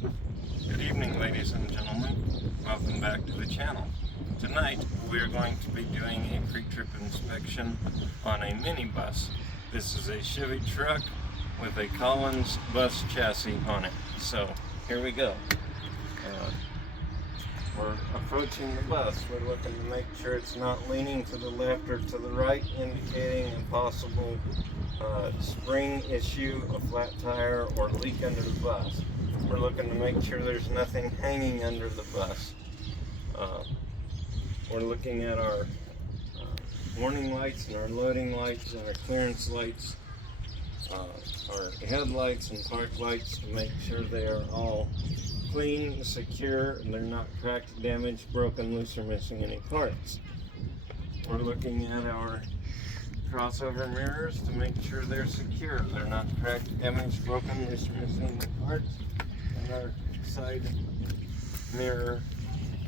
Good evening, ladies and gentlemen. Welcome back to the channel. Tonight we are going to be doing a pre-trip inspection on a minibus. This is a Chevy truck with a Collins bus chassis on it. So here we go. We're approaching the bus. We're looking to make sure it's not leaning to the left or to the right, indicating a possible spring issue, a flat tire, or leak under the bus. We're looking to make sure there's nothing hanging under the bus. We're looking at our warning lights and our loading lights and our clearance lights, our headlights and park lights to make sure they are all clean, secure, and they're not cracked, damaged, broken, loose, or missing any parts. We're looking at our crossover mirrors to make sure they're secure. They're not cracked, damaged, broken, loose, or missing any parts. And our side mirror,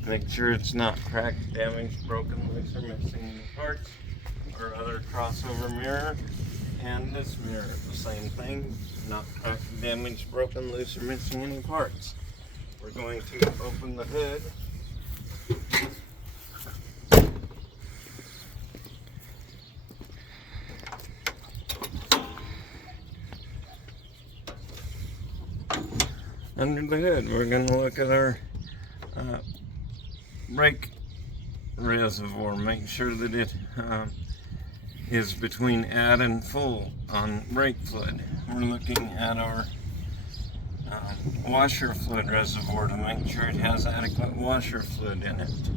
make sure it's not cracked, damaged, broken, loose, or missing any parts. Our other crossover mirror and this mirror, the same thing, not cracked, damaged, broken, loose, or missing any parts. We're going to open the hood. Under the hood, we're going to look at our brake reservoir. Make sure that it is between add and full on brake fluid. We're looking at our washer fluid reservoir to make sure it has adequate washer fluid in it.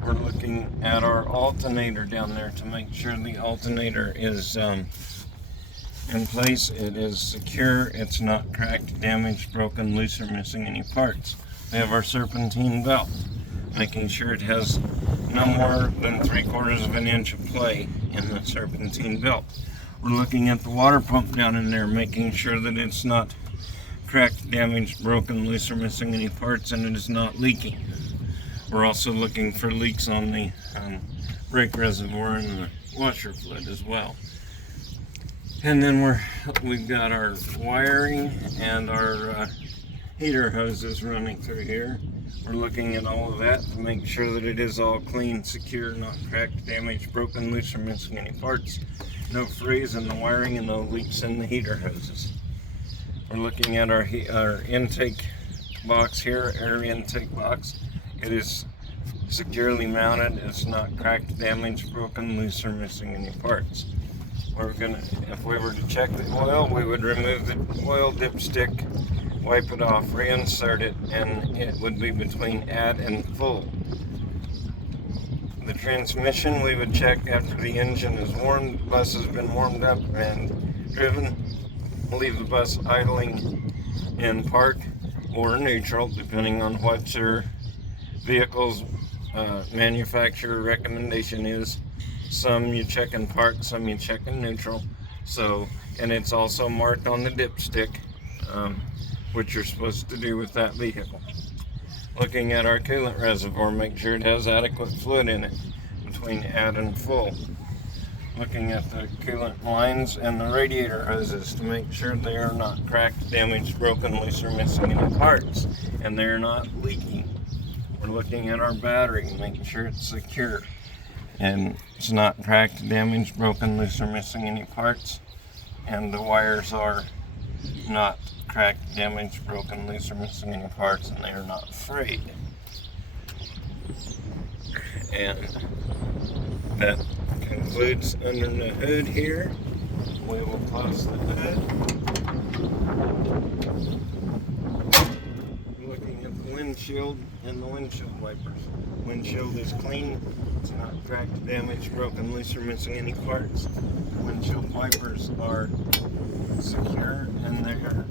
We're looking at our alternator down there to make sure the alternator is in place, it is secure, it's not cracked, damaged, broken, loose, or missing any parts. We have our serpentine belt, making sure it has no more than 3/4 of an inch of play in the serpentine belt. We're looking at the water pump down in there, making sure that it's not cracked, damaged, broken, loose, or missing any parts, and it is not leaking. We're also looking for leaks on the brake reservoir and the washer fluid as well. And then we've got our wiring and our heater hoses running through here. We're looking at all of that to make sure that it is all clean, secure, not cracked, damaged, broken, loose, or missing any parts. No frays in the wiring and no leaks in the heater hoses. We're looking at our intake box here, air intake box. It is securely mounted. It's not cracked, damaged, broken, loose, or missing any parts. If we were to check the oil, we would remove the oil dipstick, wipe it off, reinsert it, and it would be between add and full. The transmission we would check after the engine is warmed, the bus has been warmed up and driven. Leave the bus idling in park or neutral, depending on what your vehicle's manufacturer recommendation is. Some you check in park, some you check in neutral. And it's also marked on the dipstick what you're supposed to do with that vehicle. Looking at our coolant reservoir, make sure it has adequate fluid in it between add and full. Looking at the coolant lines and the radiator hoses to make sure they are not cracked, damaged, broken, loose, or missing any parts, and they're not leaking. We're looking at our battery, making sure it's secure and it's not cracked, damaged, broken, loose, or missing any parts, and the wires are not cracked, damaged, broken, loose, or missing any parts, and they are not frayed. And that concludes under the hood here. We will close the hood. Looking at the windshield and the windshield wipers. Windshield is clean. It's not cracked, damaged, broken, loose, or missing any parts. Windshield wipers are secure and they're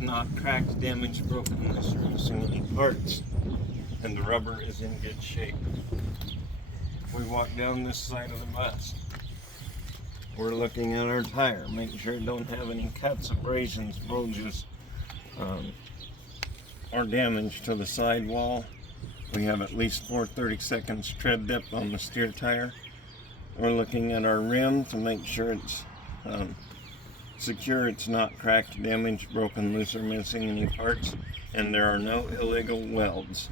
not cracked, damaged, broken, loose, or missing any parts. And the rubber is in good shape. We walk down this side of the bus. We're looking at our tire, making sure it don't have any cuts, abrasions, bulges, or damage to the sidewall. We have at least 4/32 tread depth on the steer tire. We're looking at our rim to make sure it's secure, it's not cracked, damaged, broken, loose, or missing any parts. and there are no illegal welds.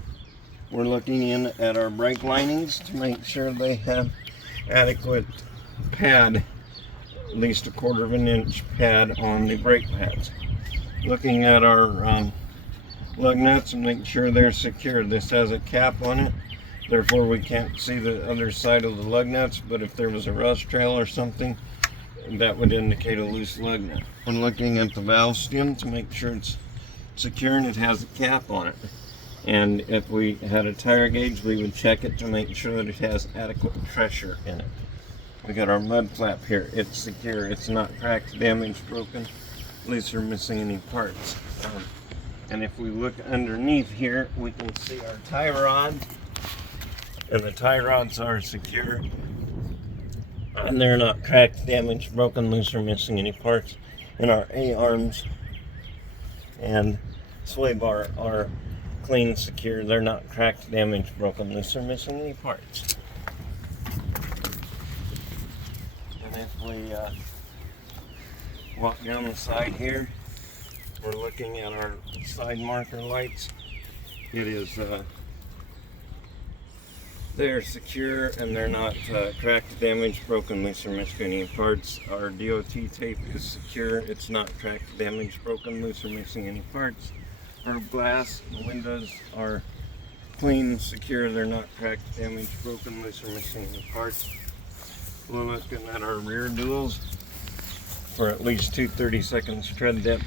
We're looking in at our brake linings to make sure they have adequate pad, at least 1/4 inch pad on the brake pads. Looking at our lug nuts and make sure they're secure. This has a cap on it, therefore we can't see the other side of the lug nuts, but if there was a rust trail or something, that would indicate a loose lug nut. When looking at the valve stem to make sure it's secure and it has a cap on it. And if we had a tire gauge, we would check it to make sure that it has adequate pressure in it. We got our mud flap here. It's secure. It's not cracked, damaged, broken, loose, or missing any parts. And if we look underneath here, we can see our tie rods. And the tie rods are secure. And they're not cracked, damaged, broken, loose, or missing any parts. And our A-arms and sway bar are clean, secure. They're not cracked, damaged, broken, loose, or missing any parts. And if we walk down the side here, we're looking at our side marker lights. It is they're secure and they're not cracked, damaged, broken, loose, or missing any parts. Our DOT tape is secure. It's not cracked, damaged, broken, loose, or missing any parts. Our glass windows are clean, secure. They're not cracked, damaged, broken, loose, or missing any parts. We're looking at our rear duals for at least 2 30-second tread depth,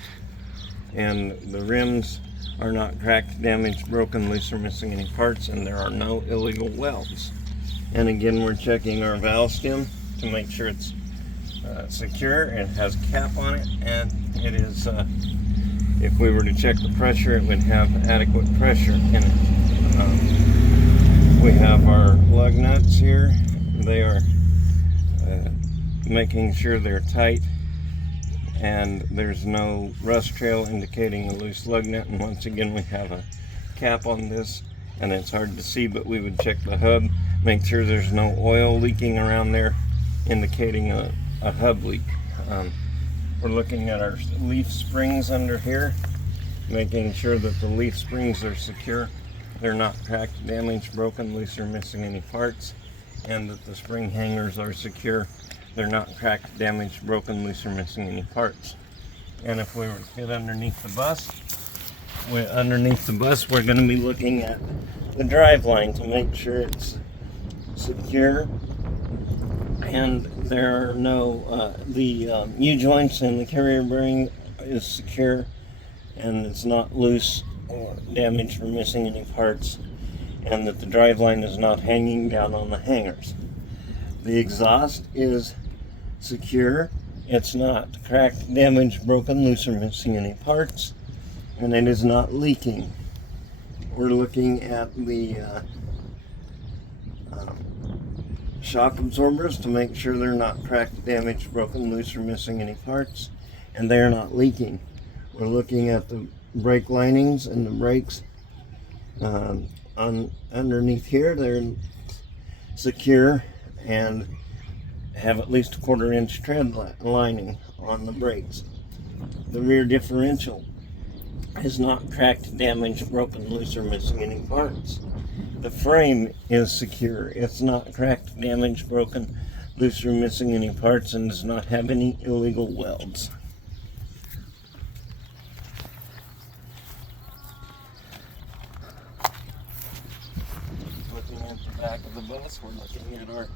and the rims are not cracked, damaged, broken, loose, or missing any parts, and there are no illegal welds. And again, we're checking our valve stem to make sure it's secure. It has a cap on it, and it is if we were to check the pressure, it would have adequate pressure in it. We have our lug nuts here. They are making sure they're tight and there's no rust trail indicating a loose lug nut. And once again, we have a cap on this, and it's hard to see, but we would check the hub, make sure there's no oil leaking around there indicating a hub leak. We're looking at our leaf springs under here, making sure that the leaf springs are secure. They're not cracked, damaged, broken, loose, or missing any parts, and that the spring hangers are secure. They're not cracked, damaged, broken, loose, or missing any parts. And if we were to get underneath the bus, we're going to be looking at the drive line to make sure it's secure. And there are no, the U-joints and the carrier bearing is secure, and it's not loose or damaged or missing any parts, and that the drive line is not hanging down on the hangers. The exhaust is secure. It's not cracked, damaged, broken, loose, or missing any parts, and it is not leaking. We're looking at the shock absorbers to make sure they're not cracked, damaged, broken, loose, or missing any parts, and they're not leaking. We're looking at the brake linings and the brakes underneath here. They're secure and have at least 1/4 inch tread lining on the brakes. The rear differential is not cracked, damaged, broken, loose, or missing any parts. The frame is secure. It's not cracked, damaged, broken, loose, or missing any parts, and does not have any illegal welds. Looking at the back of the bus, we're looking at our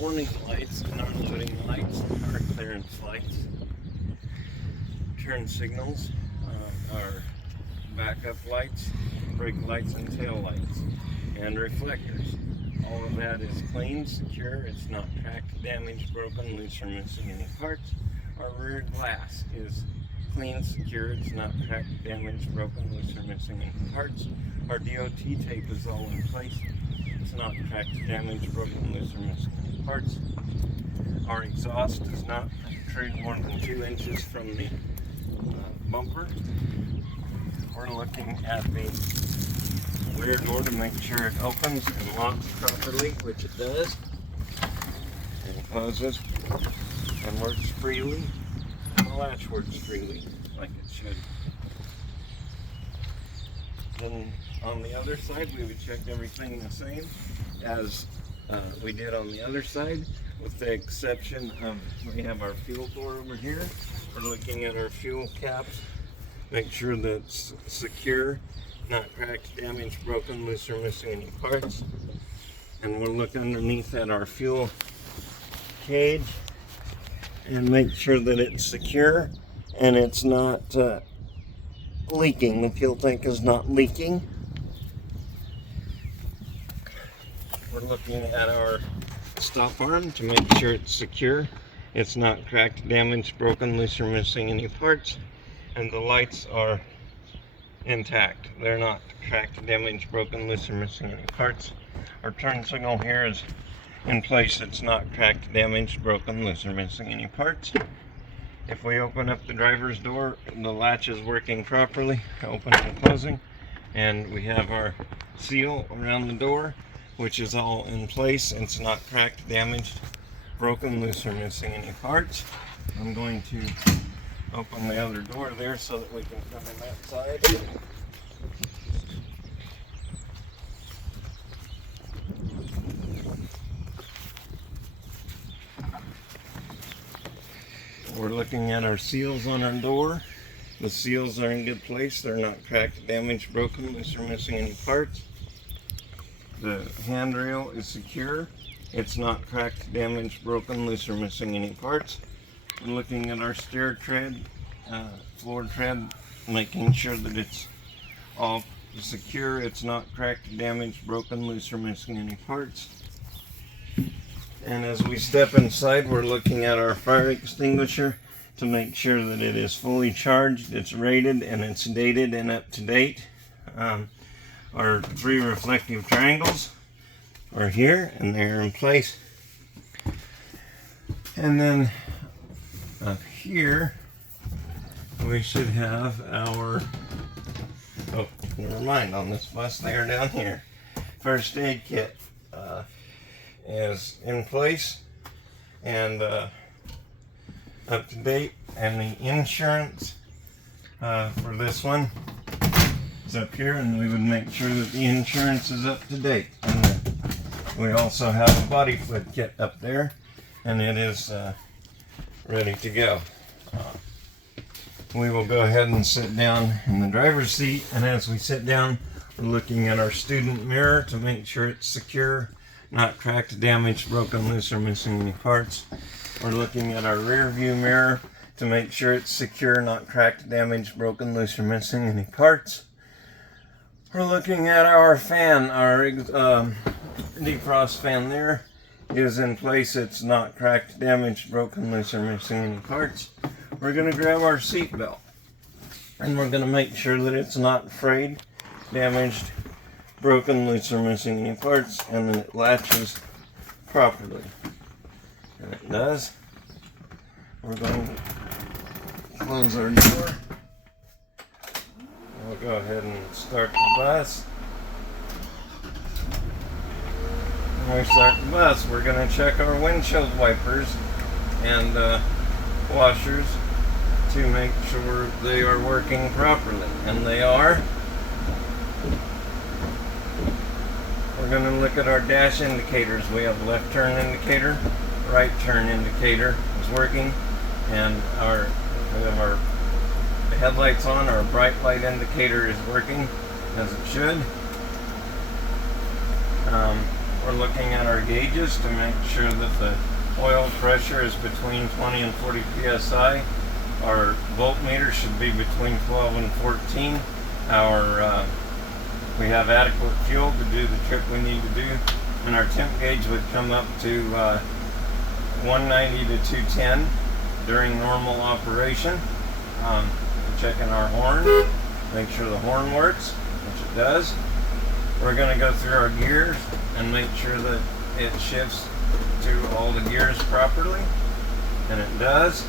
warning lights and our loading lights, our clearance lights, turn signals, our backup lights, brake lights and tail lights, and reflectors. All of that is clean, secure. It's not cracked, damaged, broken, loose, or missing any parts. Our rear glass is clean, secure. It's not cracked, damaged, broken, loose, or missing any parts. Our DOT tape is all in place. It's not cracked, damaged, broken, loose, or missing any parts. Our exhaust does not protrude more than 2 inches from the bumper. We're looking at the rear door to make sure it opens and locks properly, which it does, and closes and works freely. The latch works freely, like it should. Then on the other side, we would check everything the same as we did on the other side, with the exception of we have our fuel door over here. We're looking at our fuel caps, make sure that it's secure, not cracked, damaged, broken, loose, or missing any parts. And we'll look underneath at our fuel cage and make sure that it's secure and it's not leaking. The fuel tank is not leaking. We're looking at our stop arm to make sure it's secure. It's not cracked, damaged, broken, loose, or missing any parts. And the lights are intact. They're not cracked, damaged, broken, loose, or missing any parts. Our turn signal here is in place. It's not cracked, damaged, broken, loose, or missing any parts. If we open up the driver's door, the latch is working properly, opening and closing. And we have our seal around the door, which is all in place. It's not cracked, damaged, broken, loose, or missing any parts. I'm going to open the other door there so that we can come in that side. We're looking at our seals on our door. The seals are in good place. They're not cracked, damaged, broken, loose, or missing any parts. The handrail is secure. It's not cracked, damaged, broken, loose, or missing any parts. We're looking at our stair tread, floor tread, making sure that it's all secure. It's not cracked, damaged, broken, loose, or missing any parts. And as we step inside, we're looking at our fire extinguisher to make sure that it is fully charged, it's rated, and it's dated and up to date. Our 3 reflective triangles are here and they're in place. And then up here we should have our, oh, never mind, on this bus they are down here. First aid kit is in place and up to date, and the insurance for this one is up here, and we would make sure that the insurance is up to date. And we also have a body fluid kit up there, and it is ready to go. We will go ahead and sit down in the driver's seat, and as we sit down, we're looking at our student mirror to make sure it's secure, not cracked, damaged, broken, loose, or missing any parts. We're looking at our rear view mirror to make sure it's secure, not cracked, damaged, broken, loose, or missing any parts. We're looking at our fan, our defrost fan there is in place. It's not cracked, damaged, broken, loose, or missing any parts. We're going to grab our seat belt and we're going to make sure that it's not frayed, damaged, broken, loose, or missing any parts, and that it latches properly. And it does. We're going to close our door. We'll go ahead and start the bus. When we start the bus, we're going to check our windshield wipers and washers to make sure they are working properly, and they are. We're going to look at our dash indicators. We have left turn indicator, right turn indicator is working, and we have our headlights on. Our bright light indicator is working as it should. We're looking at our gauges to make sure that the oil pressure is between 20 and 40 psi. Our voltmeter should be between 12 and 14. We have adequate fuel to do the trip we need to do, and our temp gauge would come up to 190 to 210 during normal operation. Checking our horn, make sure the horn works, which it does. We're going to go through our gears and make sure that it shifts to all the gears properly, and it does.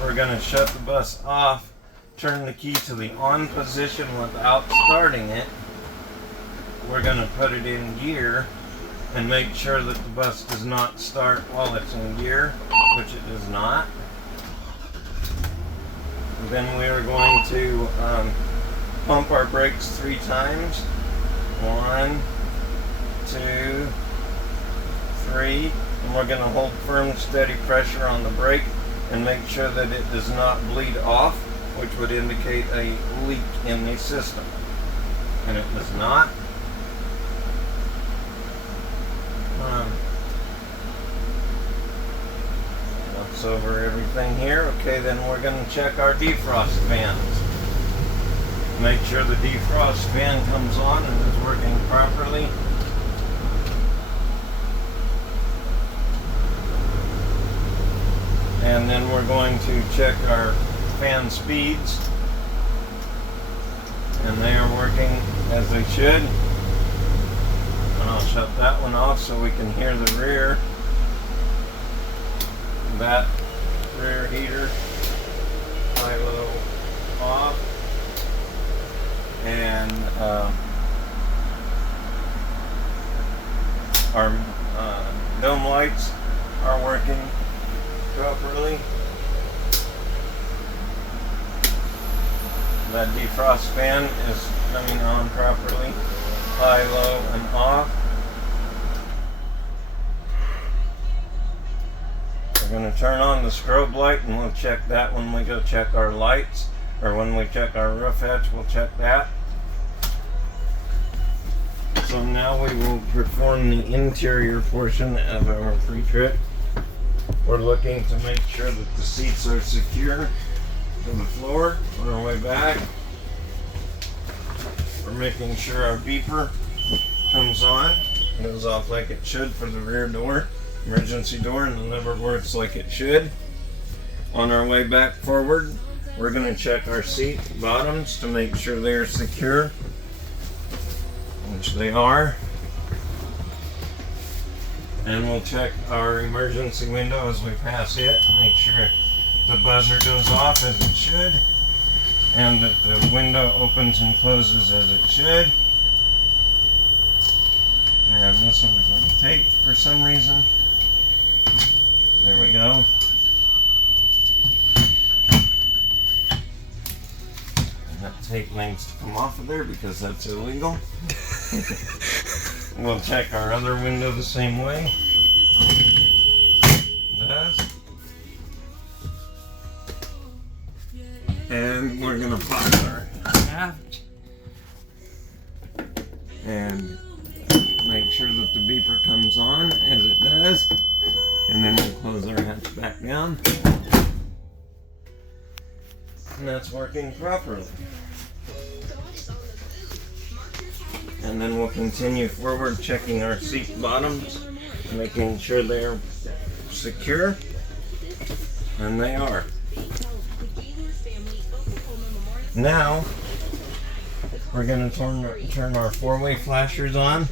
We're going to shut the bus off, turn the key to the on position without starting it. We're going to put it in gear and make sure that the bus does not start while it's in gear, which it does not. Then we are going to pump our brakes 3 times. 1, 2, 3. And we're going to hold firm, steady pressure on the brake and make sure that it does not bleed off, which would indicate a leak in the system. And it does not. Looks over everything here. Okay, then we're going to check our defrost fans. Make sure the defrost fan comes on and is working properly. And then we're going to check our fan speeds. And they are working as they should. And I'll shut that one off so we can hear the rear. That rear heater, high, low, off. And our dome lights are working properly. That defrost fan is coming on properly, high, low, and off. We're going to turn on the strobe light, and we'll check that when we go check our lights, or when we check our roof hatch, we'll check that. So now we will perform the interior portion of our pre-trip. We're looking to make sure that the seats are secure to the floor on our way back. We're making sure our beeper comes on, goes off like it should for the rear door, emergency door, and the lever works like it should. On our way back forward, we're going to check our seat bottoms to make sure they're secure, which they are. And we'll check our emergency window as we pass it, make sure the buzzer goes off as it should, and that the window opens and closes as it should. And this one was on tape for some reason. There we go. And that tape needs to come off of there because that's illegal. We'll check our other window the same way. It does. And we're going to pause our hatch and make sure that the beeper comes on as it does. And then we'll close our hatch back down. And that's working properly. And then we'll continue forward checking our seat bottoms, making sure they're secure. And they are. Now, we're going to turn our four-way flashers on.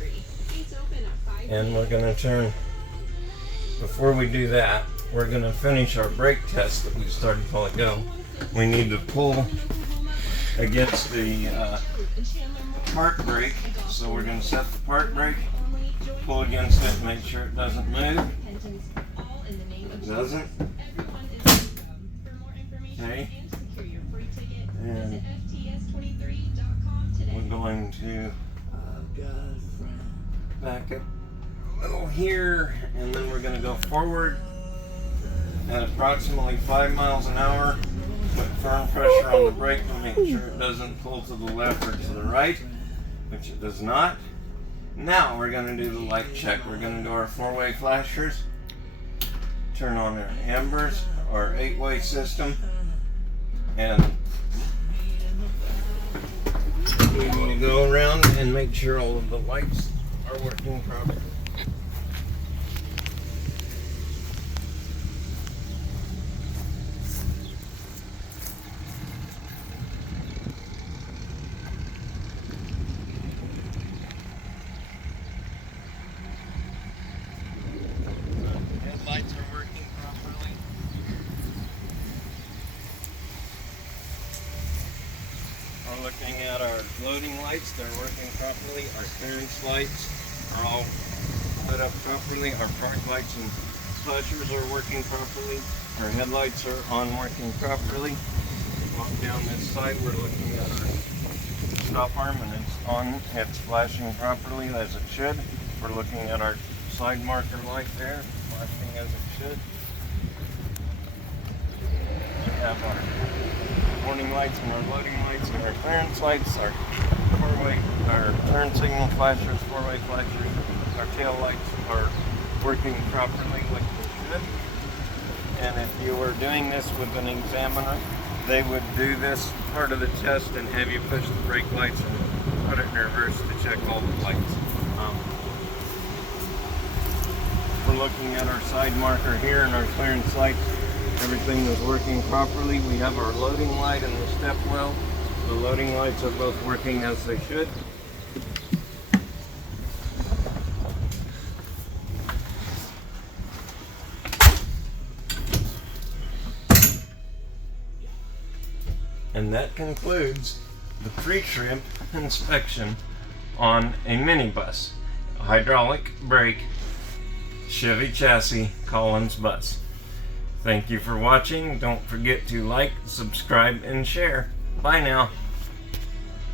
And we're going to turn, before we do that, we're going to finish our brake test that we started a while ago. We need to pull against the park brake. So we're going to set the park brake, pull against it, make sure it doesn't move. It doesn't. Okay. And we're going to back up a little here, and then we're going to go forward at approximately 5 miles an hour. Put firm pressure on the brake to make sure it doesn't pull to the left or to the right, which it does not. Now we're going to do the light check. We're going to do our four-way flashers, turn on our ambers, our 8-way system, and we will go around and make sure all of the lights are working properly. Headlights are working properly. We're looking at our loading lights, they're working properly. Our clearance lights are all lit up properly. Our park lights and flashers are working properly. Our headlights are on, working properly. Walk down this side, we're looking at our stop arm and it's on, it's flashing properly as it should. We're looking at our side marker light there, flashing as it should. We have our warning lights and our loading lights and our clearance lights, our turn signal flashers, four-way flashers, our tail lights are working properly like they should. And if you were doing this with an examiner, they would do this part of the test and have you push the brake lights and put it in reverse to check all the lights. We're looking at our side marker here and our clearance lights. Everything is working properly. We have our loading light and the step well. The loading lights are both working as they should. And that concludes the pre-trip inspection on a minibus, a hydraulic brake, Chevy chassis, Collins bus. Thank you for watching. Don't forget to like, subscribe, and share. Bye now.